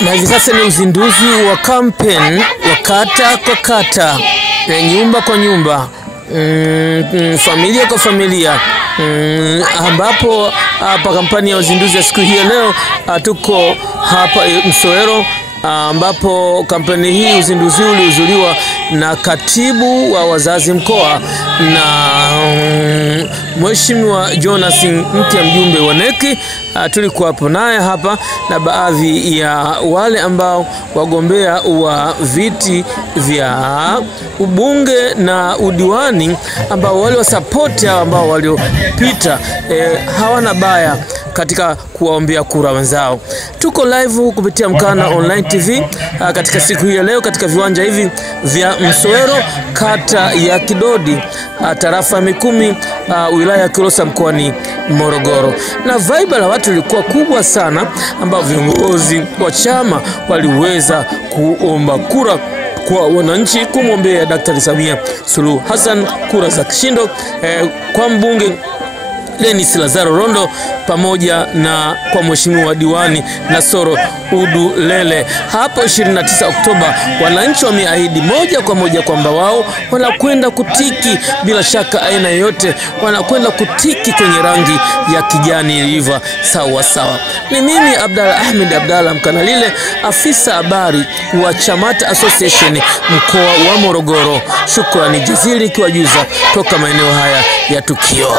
Na hivi sasa ni uzinduzi wa kampeni wa kata kwa kata, nyumba kwa nyumba, familia kwa familia, ambapo hapa kampani ya uzinduzi ya siku hii leo tuko hapa Msowero, ambapo kampeni hii uzinduzi ulihudhuriwa na katibu wa wazazi mkoa na Mheshimiwa Jonas Mtia, mjumbe wa NEC. Tulikuwa hapo naye hapa na baadhi ya wale ambao wagombea wa viti vya ubunge na udiwani, ambao wale wa support ambao waliopita hawana baya katika kuwaombea kura wenzao. Tuko live kupitia Mkana Online TV katika siku hii ya leo katika viwanja hivi vya Msowero, kata ya Kidodi, tarafa ya Mikumi, wilaya ya Kilosa, mkoani Morogoro. Na vibe la watu lilikuwa kubwa sana, ambao viongozi wa chama waliweza kuomba kura kwa wananchi kumwombea Daktari Samia Suluhu Hassan kura za kishindo kwa mbunge Dennis Lazaro Rondo pamoja na kwa mheshimiwa diwani Nasoro Udu Lele. Hapo 29 Oktoba wananchi wameahidi moja kwa moja kwamba wao wanakwenda kutiki, bila shaka aina yoyote, wanakwenda kutiki kwenye rangi ya kijani ilivyo sawa sawa. Ni mimi Abdalla Ahmed Abdalla Mkanalile, afisa habari wa Chamata Association mkoa wa Morogoro. Shukrani jazili nikiwajuza toka maeneo haya ya tukio.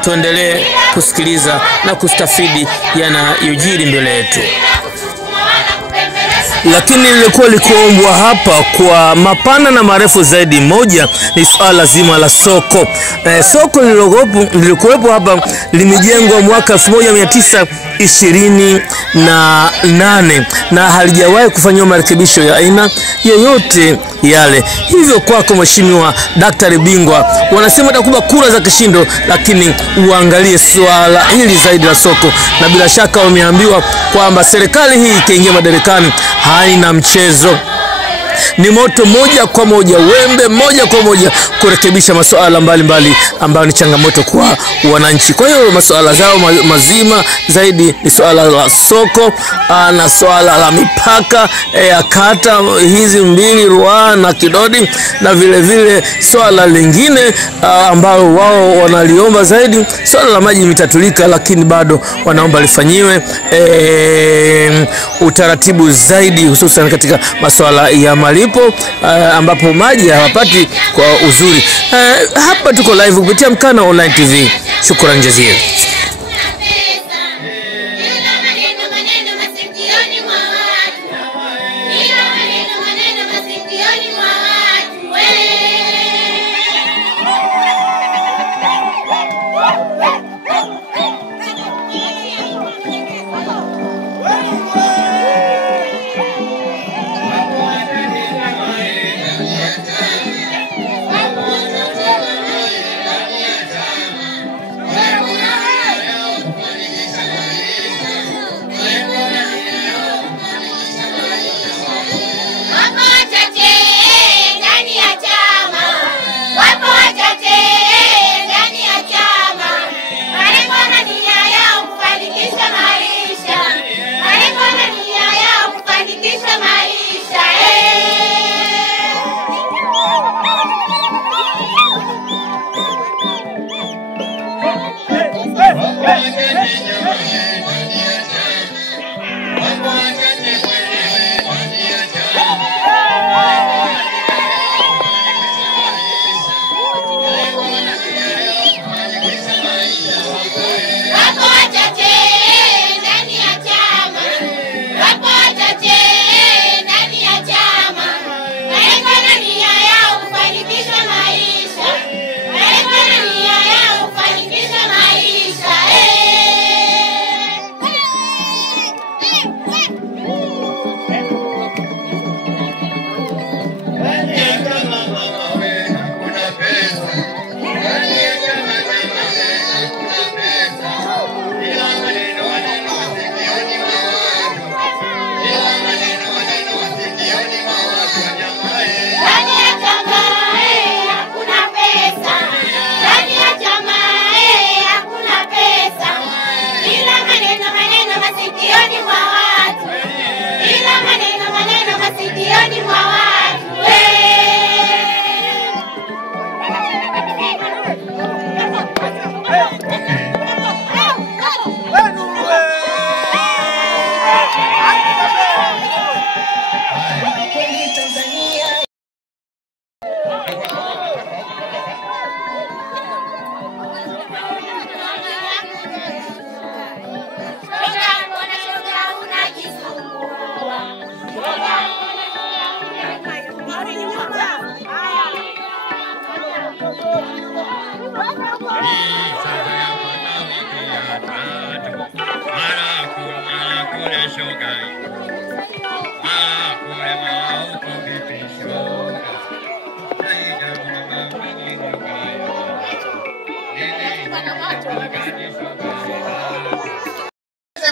Tuendelee kusikiliza na kustafidi yanayojiri mbele yetu. Lakini lilikuwa likuombwa hapa kwa mapana na marefu zaidi. Moja ni swala zima la soko. Soko lilikuwepo hapa limejengwa mwaka 1928 na halijawahi kufanywa marekebisho ya aina yoyote yale. Hivyo kwako mheshimiwa daktari bingwa, wanasema takuba kura za kishindo, lakini uangalie swala hili zaidi la soko, na bila shaka wameambiwa kwamba serikali hii ikiingia madarakani haina mchezo. Ni moto moja kwa moja, wembe moja kwa moja kurekebisha masuala mbalimbali ambayo ni changamoto kwa wananchi. Kwa hiyo masuala zao mazima zaidi ni swala la soko na swala la mipaka ya kata hizi mbili, Ruaha na Kidodi, na vile vile swala lingine ambao wao wanaliomba zaidi, swala la maji mitatulika, lakini bado wanaomba lifanyiwe utaratibu zaidi, hususan katika masuala ya malipo ambapo maji hawapati kwa uzuri. Hapa tuko live kupitia Mkana Online TV. Shukrani jazili.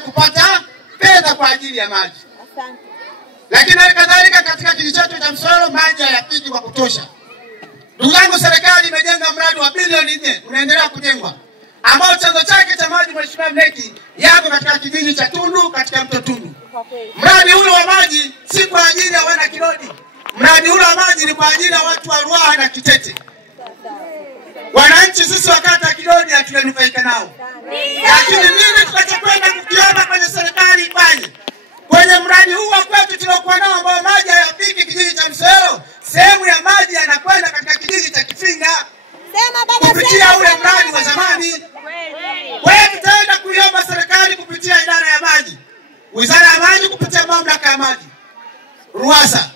kupata fedha kwa ajili ya maji. Lakini kadhalika katika kijiji chetu cha Msoro maji hayafiki kwa kutosha. Ndugu zangu, serikali imejenga mradi wa bilioni 4 unaendelea kujengwa, ambao chanzo chake cha maji Mheshimiwa Mneki yako katika kijiji cha Tundu, katika mto Tundu. Mradi ule wa maji si kwa ajili ya wana Kilodi. Mradi ule wa maji ni kwa ajili ya watu wa Ruaha na Kitete. Wananchi sisi wakati Kilodi hatunanufaika nao. Lakini nini tutachokwenda kukiomba kwenye serikali ifanye? Kwenye mradi huu wa kwetu tunaokuwa nao ambao maji hayafiki kijiji cha Msoro, sehemu ya maji yanakwenda katika kijiji cha Kifinga kupitia ule mradi wa zamani. Kwa hiyo tutaenda kuiomba serikali kupitia idara ya maji, Wizara ya Maji kupitia mamlaka ya maji RUWASA,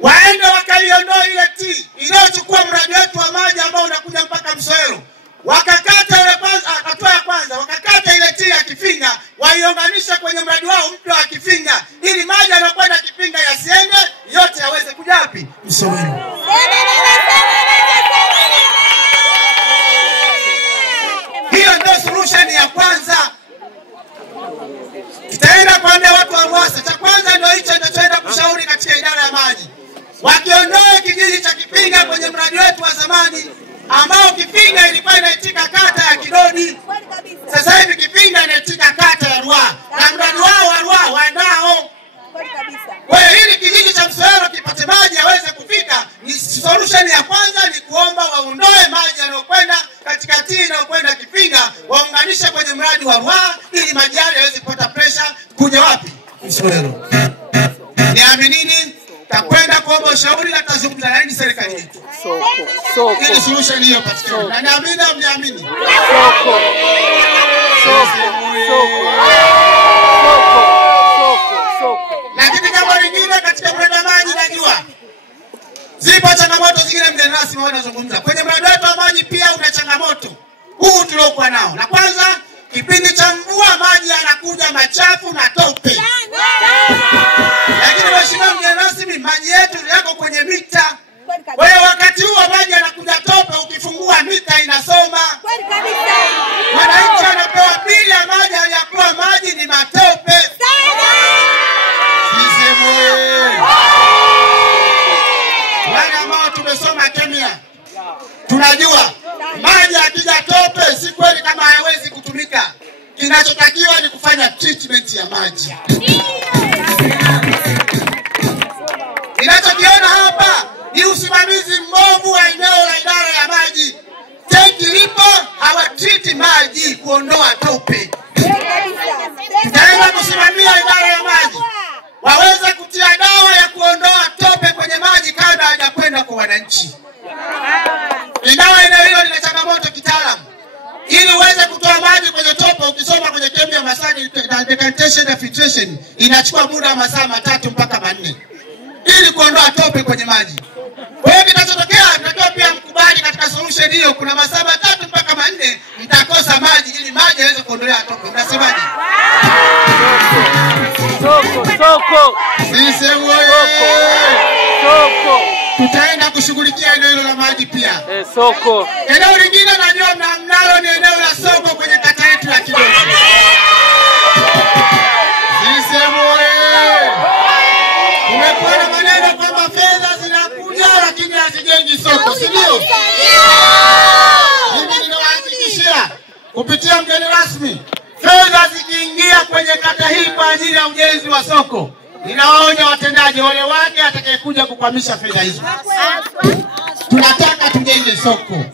waende wakaiondoa ile T iliyochukua mradi wetu wa maji ambao unakuja mpaka Msoro. Wakakata ile kwanza, hatua ya kwanza wakakata ile T ya Kifinga, waiunganisha kwenye mradi wao mpya wa Kifinga, ili maji yanakwenda Kifinga yasiende yote yaweze kuja wapi? Msoro. Hiyo ndio solution ya kwanza. Tutaenda kuambia watu wa RUWASA, cha kwanza ndio hicho ndio tutaenda kushauri katika idara ya maji. Wakiondoe kijiji cha Kifinga kwenye mradi wetu wa zamani, ambao Kifinga ilikuwa inaitika kata ya Kilodi. Sasa hivi Kifinga inaitika kata ya Ruaha, na mradi wao wa Ruaha wanao. Kwa hiyo ili kijiji cha Msoro kipate maji yaweze kufika, ni solution ya kwanza ni kuomba waondoe maji yanayokwenda katika T inayokwenda Kifinga, waunganishe kwenye mradi wa Ruaha, ili maji yale yaweze kupata pressure kuja wapi? Msoro. Niaminini, takwenda kuomba ushauri na tazungumza na hii serikali yetu. Ile solution hiyo patikana. Na naamini au mniamini? Lakini jambo lingine katika mradi wa maji, najua zipo changamoto zingine mgeni rasmi wanazungumza. Kwenye mradi wetu wa maji pia una changamoto huu tuliokuwa nao. Na kwanza, kipindi cha mvua maji yanakuja machafu na tope. Lakini Mheshimiwa mgeni rasmi, maji yetu yako kwenye mita. Kwa hiyo wakati huo maji yanakuja tope, ukifungua mita inasoma. Wananchi wanapewa bili ya maji aliyakuwa maji ni matope. Wale ambao tumesoma kemia tunajua maji yakija tope si kweli kama hayawezi kutumika. Kinachotakiwa ni kufanya treatment ya maji. Ninachokiona hapa ni usimamizi mbovu wa eneo la idara ya maji. Tenki lipo, hawatreat maji kuondoa tope. Tutaenda kusimamia idara ya maji waweze kutia dawa ya kuondoa tope kwenye maji kabla hajakwenda kwa wananchi. Ingawa eneo hilo lina changamoto kitaalamu, ili uweze kutoa maji kwenye tope, ukisoma kwenye kemia masani decantation na filtration inachukua muda wa masaa 3 mpaka 4 ili kuondoa tope kwenye maji. Kwa hiyo kinachotokea, tunatoa pia mkubali katika solution hiyo, kuna masaa 3 mpaka 4 mtakosa maji ili maji yaweze kuondolea tope. Unasemaje? Soko. Sisi soko. Tutaenda kushughulikia eneo hilo la maji pia. Soko. Eneo lingine najua mnalo ni eneo la soko kwenye kata yetu ya Kidogo. Sisi umekuwa na maneno kwamba fedha zinakuja lakini hazijengi soko, si ndio? Mimi ninawahakikishia kupitia mgeni rasmi, fedha zikiingia kwenye kata hii kwa ajili ya ujenzi wa soko, ninawaonya watendaji wale wake atakayekuja kukwamisha fedha hizo. Tunataka tujenge soko.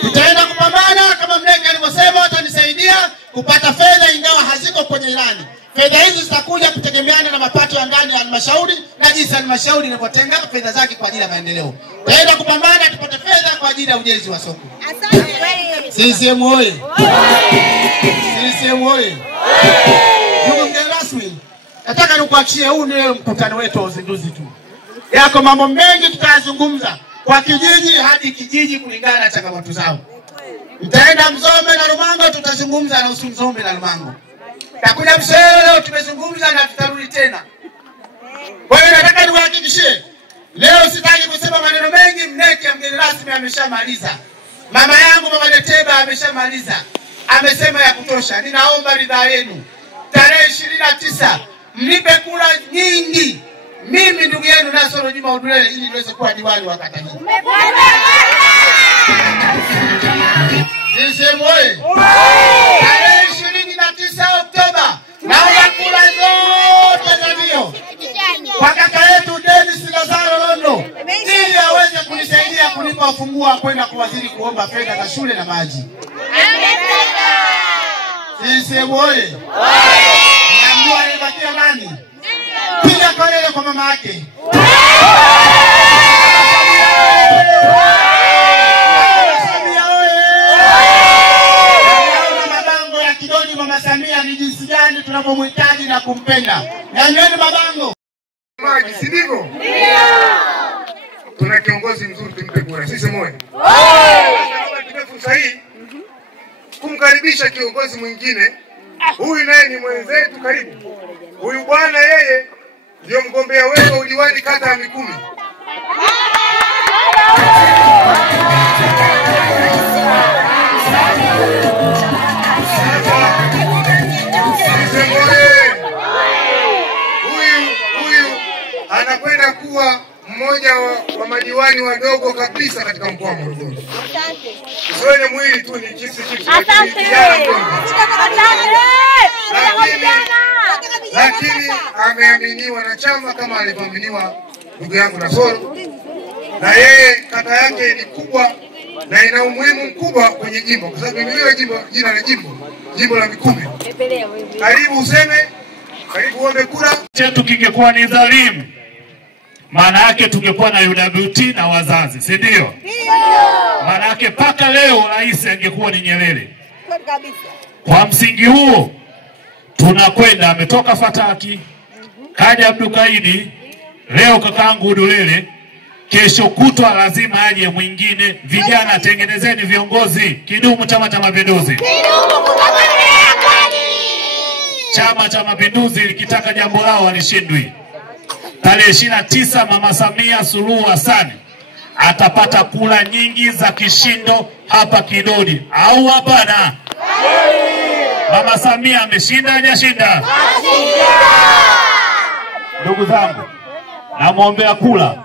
Tutaenda kupambana kama Mneki alivyosema, watanisaidia kupata fedha ingawa haziko kwenye ilani. Fedha hizi zitakuja kutegemeana na mapato ya ndani ya halmashauri na jinsi halmashauri inavyotenga fedha zake kwa ajili ya maendeleo. Tutaenda kupambana tupate fedha kwa ajili ya ujenzi wa soko. CCM oyee! CCM oyee! Ndugu mgeni rasmi, nataka nikuachie huu ni mkutano wetu wa uzinduzi tu. Yako mambo mengi tutayazungumza kwa kijiji hadi kijiji kulingana na changamoto zao. Mtaenda Mzombe na Rumango, tutazungumza na Mzombe na Rumango. Takuja Mselo leo tumezungumza na tutarudi tena. Kwa hiyo nataka niwahakikishie leo sitaki kusema maneno mengi. Mneki ya mgeni rasmi ameshamaliza. Mama yangu Mama Neteba ameshamaliza. Amesema ya kutosha. Ninaomba ridhaa yenu. Tarehe 29 mnipe kura nyingi. Mimi ndugu yenu Nasoro Juma Udulele ili niweze kuwa diwani wa kata hii. Sisi moyo. Tarehe 29 Oktoba naomba kura zote za ndio kwa kaka yetu Dennis Lazaro Londo ili aweze kunisaidia kunipa ufunguo wa kwenda kwa waziri kuomba fedha za shule na maji. Sisi moyo. Naamua nibakia nani? Piga kelele kwa mama yake. Mabango ya Kidoni Mama Samia ni jinsi gani tunapomhitaji na kumpenda. Nyanyeni mabango. Maji, si ndivyo? Ndio. Tuna kiongozi mzuri, tumpe kura. Sisi moyo. Tupe fursa hii kumkaribisha kiongozi mwingine. Huyu naye ni mwenzetu karibu. Huyu bwana yeye ndio mgombea wetu wa udiwani kata ya Mikumi. Huyu anakwenda kuwa mmoja wa madiwani wadogo kabisa katika mkoa wa Morogoro. Usione mwili tu ni chipsi. Lakini ameaminiwa na chama kama alivyoaminiwa ndugu yangu Nasoro. Na yeye kata yake ni kubwa na ina umuhimu mkubwa kwenye jimbo kwa sababu ile jina la jimbo la Mikumi. Karibu useme, karibu uombe kura. Chetu kingekuwa ni dhalimu, maana yake tungekuwa na UWT na wazazi, si ndio? Maana yake paka leo rais angekuwa ni Nyerere. Kwa msingi huo tunakwenda, ametoka Fataki, kaja Abdukaidi, leo kakaangu Udulele, kesho kutwa lazima aje mwingine. Vijana tengenezeni viongozi. Kidumu Chama cha Mapinduzi. Chama cha Mapinduzi likitaka jambo lao walishindwi. Tarehe 29 Mama Samia Suluhu Hassan atapata kura nyingi za kishindo hapa Kidodi, au hapana? Mama Samia ameshinda hajashinda? Ndugu zangu, namwombea kula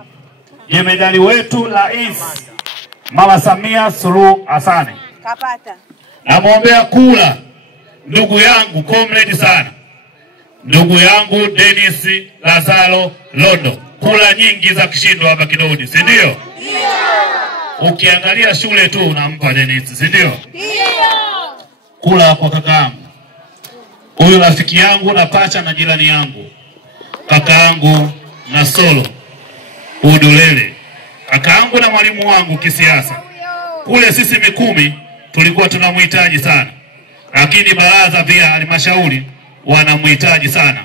jemedali wetu Rais Mama Samia Suluhu Hassan. Kapata. Namwombea kula ndugu yangu comrade sana, ndugu yangu Dennis Lazaro Londo, kula nyingi za kishindo hapa Kidodi, si ndio? Ndio. Ukiangalia shule tu unampa Dennis, si ndio? Ndio. Kula kwa kakaangu huyu, rafiki yangu na pacha na jirani yangu, kakaangu Nasoro Udulele, kakaangu na mwalimu wangu kisiasa. Kule sisi Mikumi tulikuwa tunamhitaji sana, lakini baraza pia halmashauri wanamhitaji sana.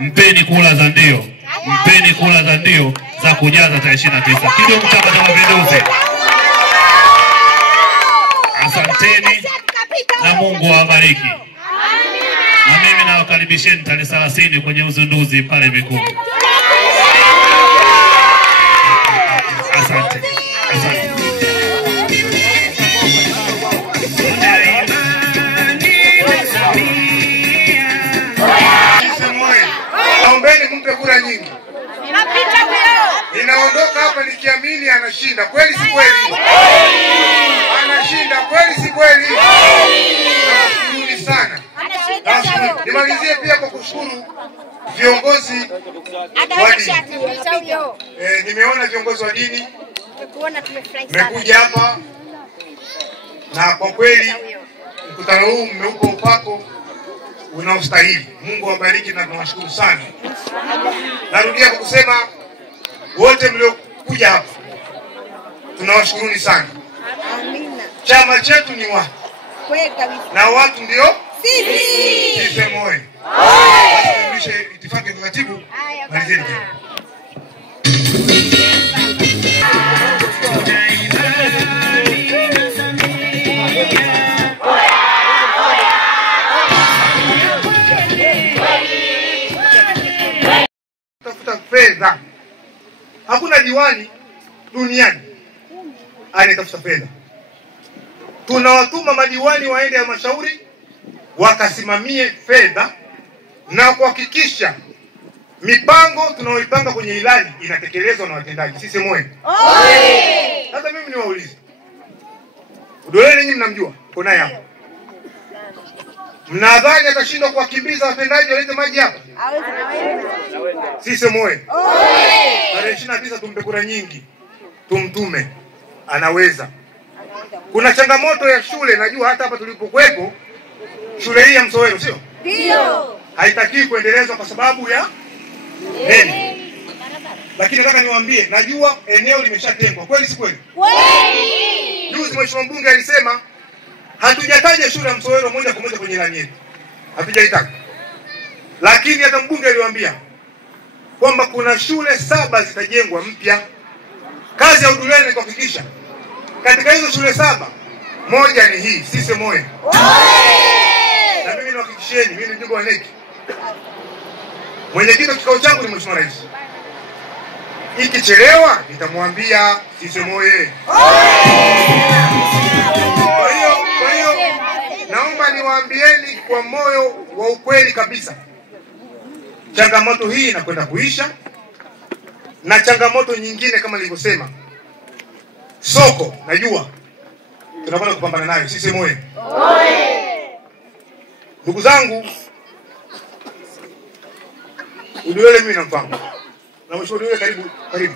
Mpeni kula za ndio, mpeni kula za ndio za kujaza tarehe 29. Kidumu Chama cha Mapinduzi. Asanteni na Mungu awabariki. Na mimi nawakaribisheni tarehe 30 kwenye uzinduzi pale Mikumi. Asante. Asante. Naombeni mpe kura nyingi. Ninaondoka hapa nikiamini anashinda. Kweli si kweli? Anashinda kweli si kweli? Nashukuruni sana. Nimalizie pia kwa kushukuru viongozi wa dini. Nimeona viongozi wa dini mmekuja hapa na kwa kweli mkutano huu mmeupa upako unaostahili. Mungu awabariki na tunawashukuru sana. Narudia kwa kusema wote mliokuja hapa tunawashukuruni sana. Chama chetu ni watu. Na watu ndio sisi. Sisi moyo. Tumishe itifaki kwa katibu. Malizeni. fedha. Hakuna diwani duniani anayetafuta fedha. Tunawatuma madiwani waende halmashauri wakasimamie fedha na kuhakikisha mipango tunaoipanga kwenye ilani inatekelezwa na watendaji. Sisi moyo. Sasa mimi niwaulize. Udolele nyinyi mnamjua? Kuna yako. Mnadhani atashindwa kuwakimbiza watendaji walete maji hapa? Sisi moyo. Tarehe 29 tumpe kura nyingi. Tumtume. Anaweza. Kuna changamoto ya shule, najua hata hapa tulipokuwepo shule hii ya Msowero, sio? Ndio. Haitaki kuendelezwa kwa sababu ya nini? Lakini nataka niwaambie, najua eneo limeshatengwa. Kweli si kweli? Kweli. Juzi mheshimiwa mbunge alisema hatujataja shule ya Msowero moja kwa moja kwenye ilani yetu. Hatujaitaka. Lakini hata mbunge aliwaambia kwamba kuna shule 7 zitajengwa mpya. Kazi ya Udulele ni kuhakikisha katika hizo shule 7 moja ni hii, sisi moyo. Na mimi niwahakikishieni, mimi ni mjumbe wa NEC. Mwenyekiti wa kikao changu ni Mheshimiwa Rais. Ikichelewa nitamwambia sisi moyo. Kwa hiyo naomba niwaambieni kwa moyo wa ukweli kabisa. Changamoto hii inakwenda kuisha, na changamoto nyingine kama nilivyosema, soko najua tunakwenda kupambana nayo sisi moyo. Ndugu zangu, Udulele mimi namfahamu. Na mheshimiwa Udulele karibu.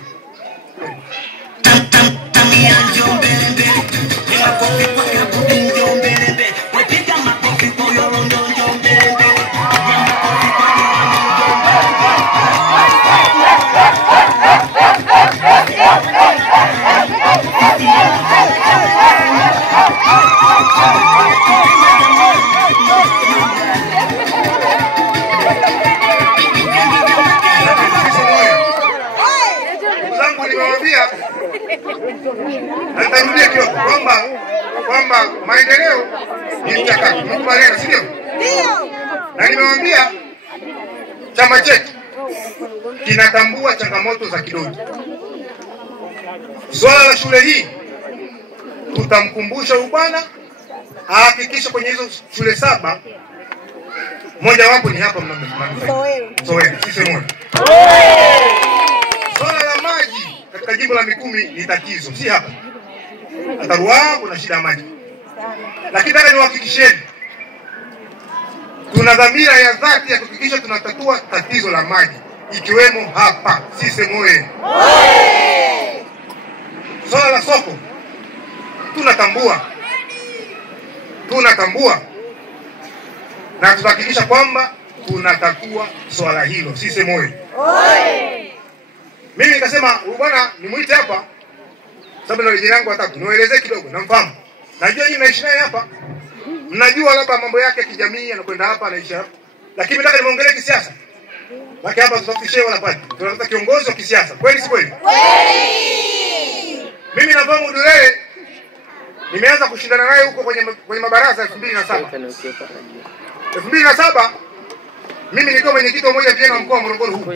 Natarudia kidogo kwamba maendeleo ni mchakato. Mkubaliana, si ndio? Ndio. Na nimewaambia chama chetu kinatambua changamoto za Kidodi. Swala la shule hii tutamkumbusha bwana ahakikisha kwenye hizo shule 7 moja wapo ni hapa Msowero. Sisi moja. Swala la maji katika jimbo la Mikumi ni tatizo, si hapa. Hata Ruaha kuna shida ya maji. Lakini nataka niwahakikisheni tuna dhamira ya dhati ya kuhakikisha tunatatua tatizo la maji ikiwemo hapa sisi moyo. Swala la soko tunatambua na tutahakikisha kwamba tunatatua swala hilo sisi moyo. Mimi nikasema bwana nimuite hapa sababu na jirani yangu 3 niwaelezee kidogo, namfahamu. Najua nyinyi mnaishi naye hapa. Mnajua labda mambo yake ya kijamii anakwenda hapa anaisha hapa. Lakini nataka nimuongelee kisiasa. Baki hapa tutafikishe wala pale. Tunataka kiongozi wa kisiasa. Kweli si kweli? Kweli. Mimi nafahamu Udulele. Nimeanza kushindana naye huko kwenye mabaraza 2007. 2007 mimi nilikuwa mwenyekiti wa moja vijana wa mkoa wa Morogoro huko.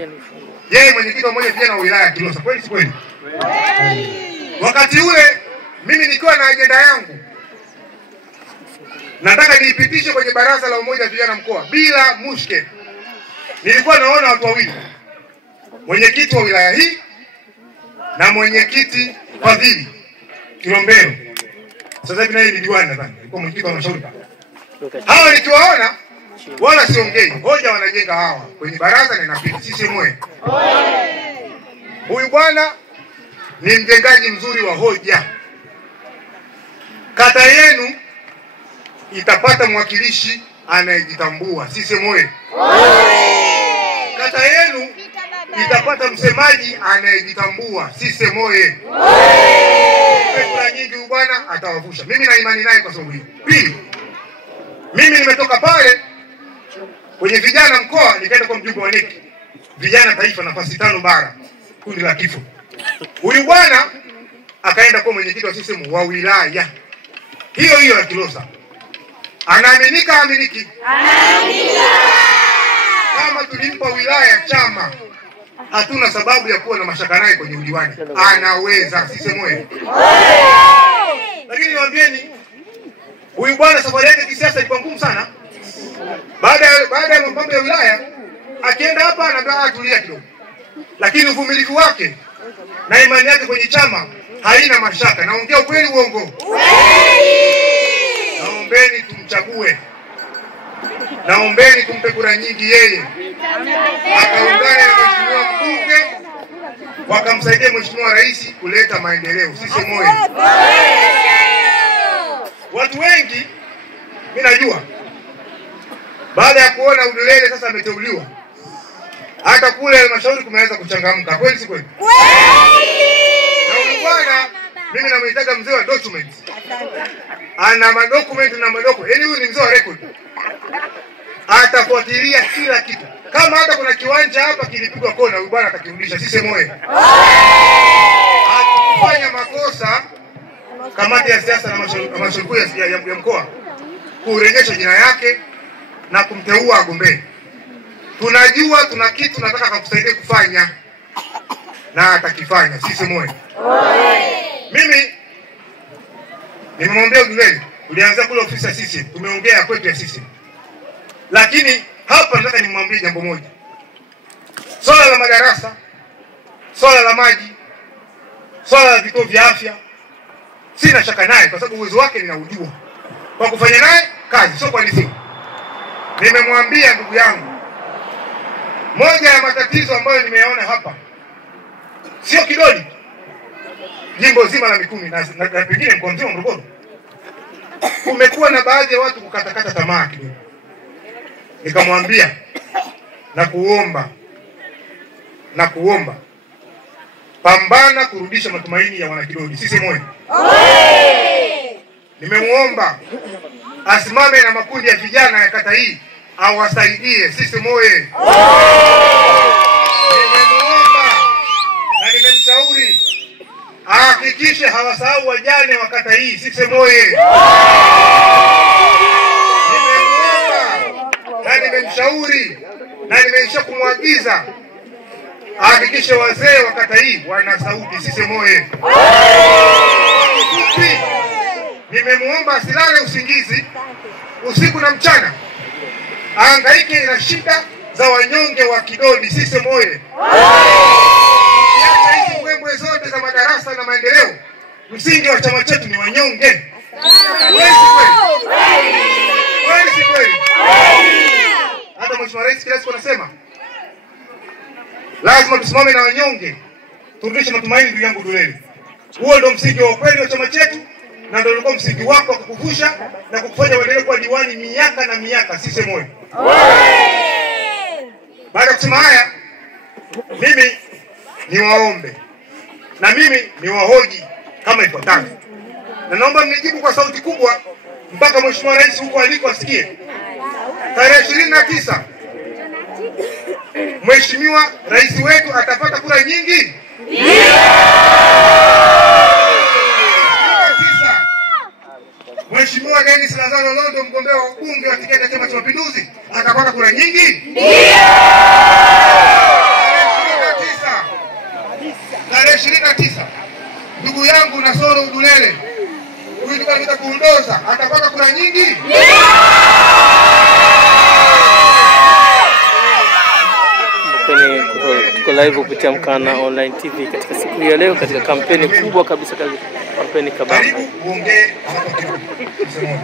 Yeye mwenyekiti wa moja vijana wa wilaya ya Kilosa. Kweli si kweli? Wakati ule mimi nikiwa na ajenda yangu nataka niipitishe kwenye baraza la umoja vijana mkoa bila mushke. Nilikuwa naona watu wawili, mwenyekiti wa wilaya hii na mwenyekiti Fadhili Kilombero. Sasa hivi naye ni diwani nadhani, alikuwa mwenyekiti wa halmashauri. Hawa nikiwaona wala siongei, hoja wanajenga hawa kwenye baraza na inapita sisi moyo. Huyu bwana ni mjengaji mzuri wa hoja. Kata yenu itapata mwakilishi anayejitambua sisi moyo. Kata yenu itapata msemaji anayejitambua sisi moyo. Kuna nyingi bwana atawavusha. Mimi na imani naye kwa sababu hii. Pili, mimi nimetoka pale kwenye vijana mkoa nikaenda kwa mjumbe wa NEC. Vijana taifa nafasi 5 bara. Kundi la kifo. Huyu bwana akaenda kwa mwenyekiti wa CCM wa wilaya hiyo ya Kilosa. Anaaminika aminiki? Anaaminika. Kama tulimpa wilaya chama hatuna sababu ya kuwa na mashaka naye kwenye udiwani. Anaweza, sisi moyo. Lakini niwaambieni, huyu bwana safari yake kisiasa ilikuwa ngumu sana. Baada ya mambo ya wilaya, akienda hapa anaambia tulia kidogo. Lakini uvumilivu wake na imani yake kwenye chama haina mashaka. Naongea ukweli uongo? Naombeni tumchague. Naombeni tumpe kura nyingi yeye. Akaungane na mheshimiwa mbunge, wakamsaidia mheshimiwa rais kuleta maendeleo. Sisi moyo. Watu wengi mimi najua baada ya kuona Udulele sasa ameteuliwa, hata kule halmashauri kumeweza kuchangamka. Kweli si kweli? Na huyu bwana mimi namwitaga mzee wa documents. Ana madocument na madoko. Yaani huyu ni mzee wa record. Atafuatilia kila kitu. Kama hata kuna kiwanja hapa kilipigwa kona, huyu bwana atakirudisha. Sisi moyo. Akifanya makosa, kamati ya siasa na mashauri ya mkoa kurejesha jina yake na kumteua agombee. Tunajua tuna kitu tunataka kukusaidia kufanya na atakifanya. Sisi moyo. Mimi nimemwambia Udulele, ulianza kule ofisi ya sisi, tumeongea kwetu ya sisi. Lakini hapa nataka nimwambie jambo moja. Swala la madarasa, swala la maji, swala la vituo vya afya, sina shaka naye kwa sababu uwezo wake ninaujua. Kwa kufanya naye kazi, sio kwa nisi. Nimemwambia ndugu yangu, moja ya matatizo ambayo nimeyaona hapa sio Kidodi, jimbo zima la Mikumi na pengine mkoa mzima Morogoro, kumekuwa na baadhi ya watu kukatakata tamaa kidogo. Nikamwambia na kuomba pambana kurudisha matumaini ya wanakidodi. Sisi moyo. Nimemuomba asimame na makundi ya vijana ya kata hii awasaidie. Sisi moyo. Nimemuomba na nimemshauri ahakikishe hawasahau wajane wa kata hii. Sisi moyo. Na nimemshauri na nimeisha kumwagiza ahakikishe wazee wa kata hii wana sauti. Sisi moyo. Nimemuomba asilale usingizi usiku na mchana, ahangaike na shida za wanyonge wa Kidodi. Sisi moyo. Kiacha hizi mbwembwe zote za madarasa na maendeleo, msingi wa chama chetu ni wanyonge. Kweli si kweli? Hata mheshimiwa rais kila siku anasema lazima tusimame na wanyonge, turudishe matumaini. Ndugu yangu Udulele, huo ndio msingi wa kweli wa chama chetu, na ndio ulikuwa msingi wako wa kukuvusha na kukufanya uendelee kuwa diwani miaka na miaka. Sisi moyo. Baada ya kusema haya, mimi niwaombe na mimi niwahoji kama ifuatavyo, na naomba mnijibu kwa sauti kubwa mpaka mheshimiwa rais huko aliko asikie. Tarehe 29 mheshimiwa rais wetu atapata kura nyingi? Ndio. Mheshimiwa Dennis Lazaro Londo, mgombea wa ubunge wa tiketi ya Chama cha Mapinduzi, atapata kura nyingi? Ndio. Tarehe 29 ndugu yangu Nasoro Udulele, huyu tukapita kuondoza, atapata kura nyingi? Ndio. Tuko live kupitia Mkana Online TV katika siku ya leo katika kampeni kubwa kabisa, kampeni kabambe. Karibu uongee hapo kidogo.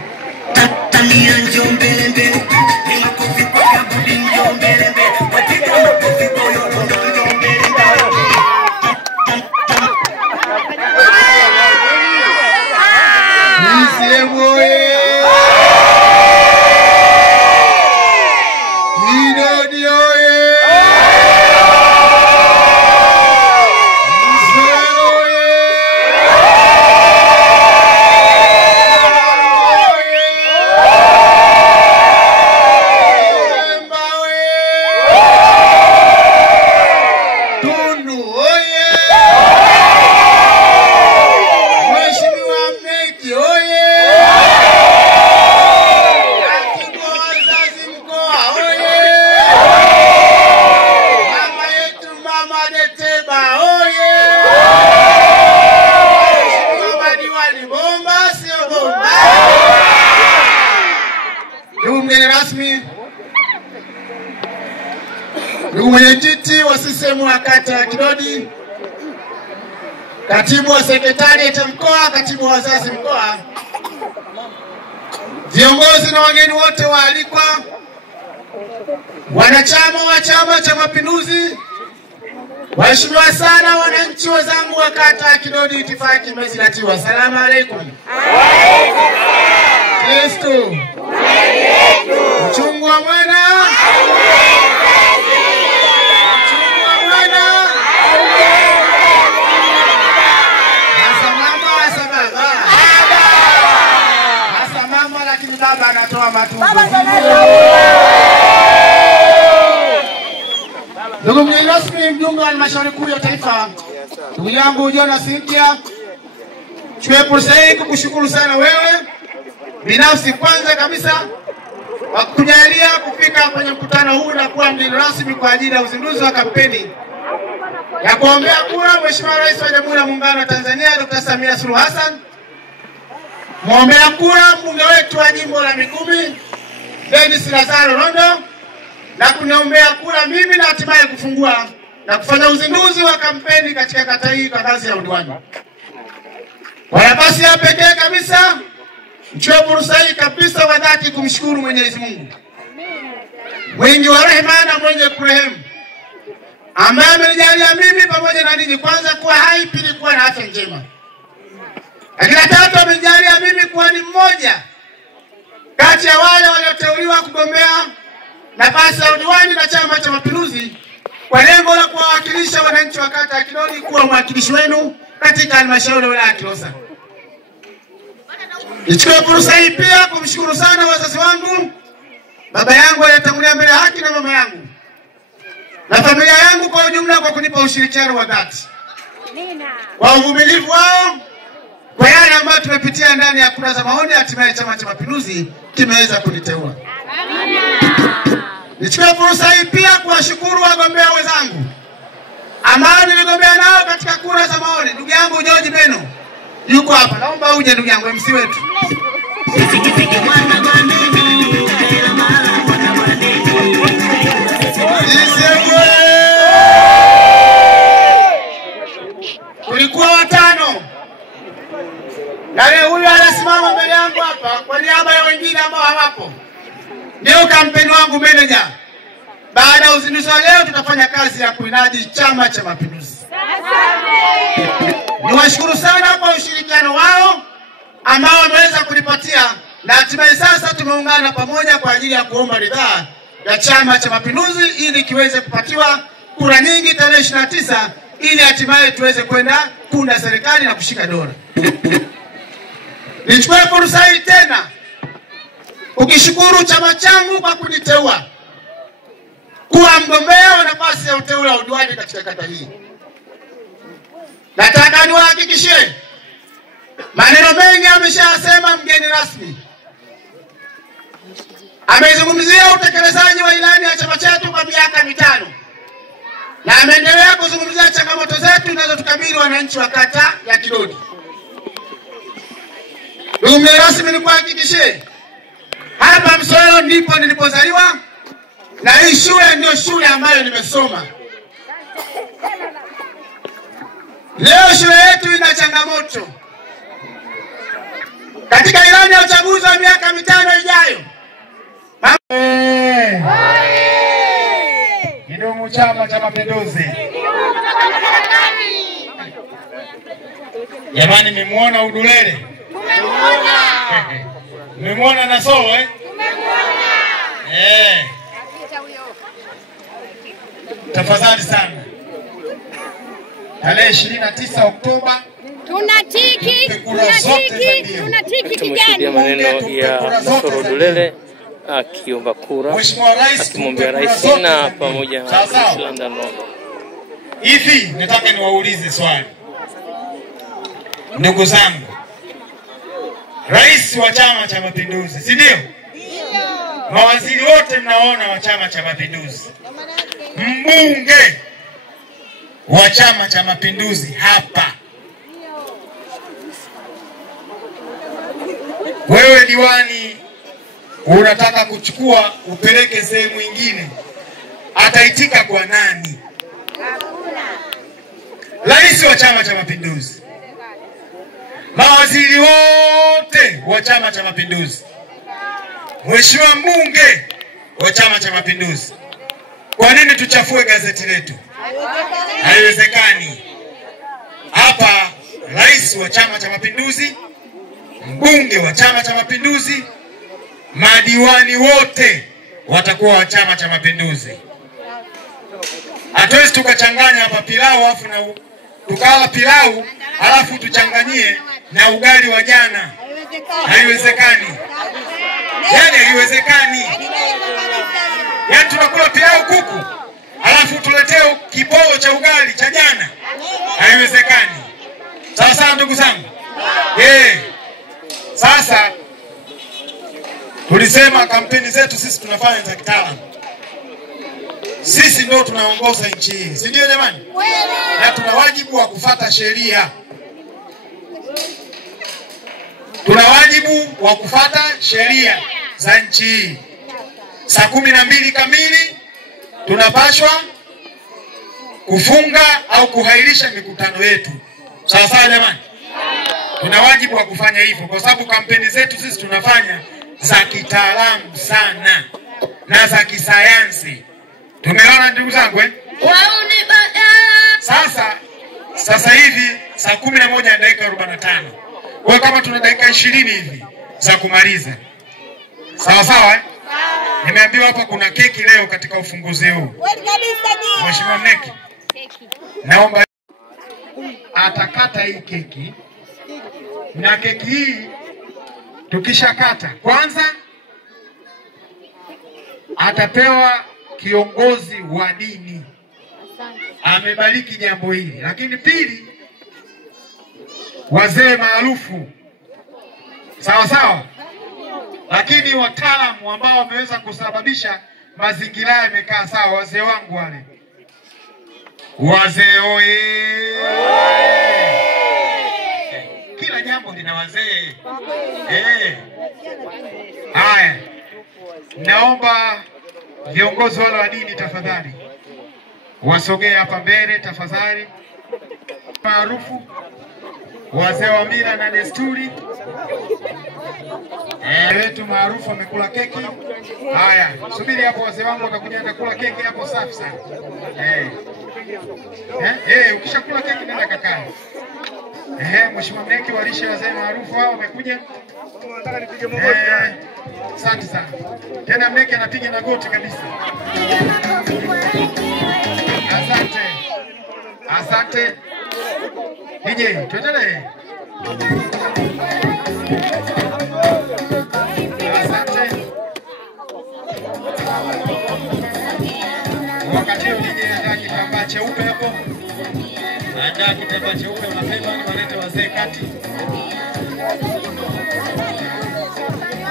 Tanzania njoo mbele mbele, ni makofi kwa kabudi njoo mbele mbele, watika makofi kwa yoto njoo mbele mbele. CCM oye! Kidodi oye! mwenyekiti wa CCM wa kata ya Kidodi, katibu wa sekretarieti ya mkoa, katibu wa wazazi mkoa, viongozi na wageni wote waalikwa, wanachama wa Chama cha Mapinduzi, waheshimiwa sana wananchi wenzangu wa kata ya Kidodi, itifaki imezingatiwa. Asalamu alaykum. Kristo mchungu wa mwana baba anatoa matunzo. Ndugu mgeni rasmi, mjumbe wa halmashauri kuu ya taifa, ndugu yangu Jonas Sinkia, chukue fursa hii kukushukuru sana wewe binafsi kwanza kabisa kwa kujalia kufika kwenye mkutano huu na kuwa mgeni rasmi kwa ajili ya uzinduzi wa kampeni ya kuombea kura Mheshimiwa Rais wa Jamhuri ya Muungano wa Tanzania Dr. Samia Suluhu Hassan, mwombea kura mbunge wetu wa jimbo la Mikumi Dennis Lazaro Rondo, na kuniombea kura mimi na hatimaye kufungua na kufanya uzinduzi wa kampeni katika kata hii kwa ngazi ya udiwani. Kwa nafasi ya pekee kabisa, nichukue fursa hii kabisa kwa dhati kumshukuru Mwenyezi Mungu mwingi wa rehema na mwenye kurehemu, ambaye amenijalia mimi pamoja na ninyi kwanza kuwa hai, pili kuwa na afya njema, lakini tatu amenijalia mimi kuwa ni mmoja kati ya wale walioteuliwa kugombea nafasi ya udiwani na Chama cha Mapinduzi kwa lengo la kuwawakilisha wananchi wa kata ya Kidodi, kuwa mwakilishi wenu katika halmashauri ya wilaya ya Kilosa. Nichukue fursa hii pia kumshukuru sana wazazi wangu, baba yangu aliyetangulia mbele haki na mama yangu na familia yangu kwa ujumla kwa kunipa ushirikiano wa dhati, kwa uvumilivu wao kwa yale ambayo tumepitia ndani ya kura za maoni, hatimaye Chama cha Mapinduzi kimeweza kuniteua. Nichukue fursa hii pia kuwashukuru wagombea wenzangu ambao niligombea nao katika kura za maoni. Ndugu yangu George Beno yuko hapa, naomba uje ndugu yangu MC wetu. Kulikuwa watano, na leo huyu anasimama mbele yangu hapa kwa niaba ya wengine ambao hawapo. Ndio kampeni wangu manager. Baada ya uzinduzi wa leo tutafanya kazi ya kuinadi Chama cha Mapinduzi. Niwashukuru sana kwa ushirikiano wao ambao wameweza kunipatia, na hatimaye sasa tumeungana pamoja kwa ajili ya kuomba ridhaa ya Chama cha Mapinduzi ili kiweze kupatiwa kura nyingi tarehe 29 ili hatimaye tuweze kwenda kuunda serikali na kushika dola. Nichukue fursa hii tena ukishukuru chama changu kwa kuniteua kuwa mgombea wa nafasi ya uteule wa udiwani katika kata hii. Nataka niwahakikishie, maneno mengi ameshasema mgeni rasmi. Amezungumzia utekelezaji wa ilani ya chama chetu kwa miaka 5 na ameendelea kuzungumzia changamoto zetu zinazotukabili wananchi wa kata ya Kidodi. Ndugu mgeni rasmi, nikuhakikishie hapa Msololo ndipo nilipozaliwa na hii shule ndio shule ambayo nimesoma. Leo shule yetu ina changamoto. Katika ilani ya uchaguzi wa miaka 5 ijayo, Kidumu Chama cha Mapinduzi. Jamani, nimemuona Udulele? Nimemuona na Solo Tafadhali sana. Tarehe 29 Oktoba tunatiki kijani. Maneno ya Nasoro Udulele akiomba kura, akimwombea rais na pamoja na Islanda Nono. Hivi nataka niwaulize swali, ndugu zangu, rais wa Chama cha Mapinduzi, si ndio? Mawaziri wote mnaona wa Chama cha Mapinduzi, mbunge wa Chama cha Mapinduzi hapa, wewe diwani unataka kuchukua upeleke sehemu nyingine, ataitika kwa nani? Rais wa Chama cha Mapinduzi, mawaziri wote wa Chama cha Mapinduzi, Mheshimiwa mbunge wa Chama cha Mapinduzi. Kwa nini tuchafue gazeti letu? Haiwezekani. Hapa rais wa Chama cha Mapinduzi, mbunge wa Chama cha Mapinduzi, madiwani wote watakuwa wa Chama cha Mapinduzi. Hatuwezi tukachanganya hapa pilau afu na tukala pilau alafu tuchanganyie na ugali wa jana. Haiwezekani. Yaani haiwezekani. Yaani tunakula pilau kuku alafu tuletee kipolo cha ugali cha jana. Haiwezekani. Sawa sawa ndugu zangu? Sasa tulisema kampeni zetu sisi tunafanya za kitaalamu. Sisi ndio tunaongoza nchi hii. Si ndio jamani? Na tuna wajibu wa kufuata sheria. Tuna wajibu wa kufuata sheria za nchi hii. Saa 12 kamili tunapashwa kufunga au kuhairisha mikutano yetu. Sawa sawa jamani? Tuna wajibu wa kufanya hivyo kwa sababu kampeni zetu sisi tunafanya za kitaalamu sana na za kisayansi. Tumeona ndugu zangu Sasa hivi saa 11:45. Kwa kama tuna dakika 20 hivi za kumaliza. Sawa sawa? Nimeambiwa hapa kuna keki leo katika ufunguzi huu. Mheshimiwa Mneki, naomba atakata hii keki. Na keki hii tukishakata, kwanza atapewa kiongozi wa dini. Amebariki jambo hili. Lakini pili, wazee maarufu. Sawa sawa? Lakini wataalamu ambao wameweza kusababisha mazingira yamekaa sawa, wazee wangu wale. Wazee oye! Kila jambo lina wazee. Haya. Naomba viongozi wale wa dini tafadhali wasogee hapa mbele tafadhali. Maarufu, wazee wa mila na desturi. Wetu maarufu amekula keki. Haya, subiri hapo wazee wangu watakuja kula keki hapo safi sana. Ukishakula keki nenda kakae. Mheshimiwa Mneki walishe wazee maarufu hao wamekuja. Nataka nipige magoti. Asante sana. Tena Mneki anapiga na goti kabisa. Asante. Asante. DJ, tuendelee. Asante. Wakati DJ anataka kitambaa cheupe hapo. Andaa kitambaa cheupe unapenda walete wazee kati.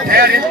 Tayari?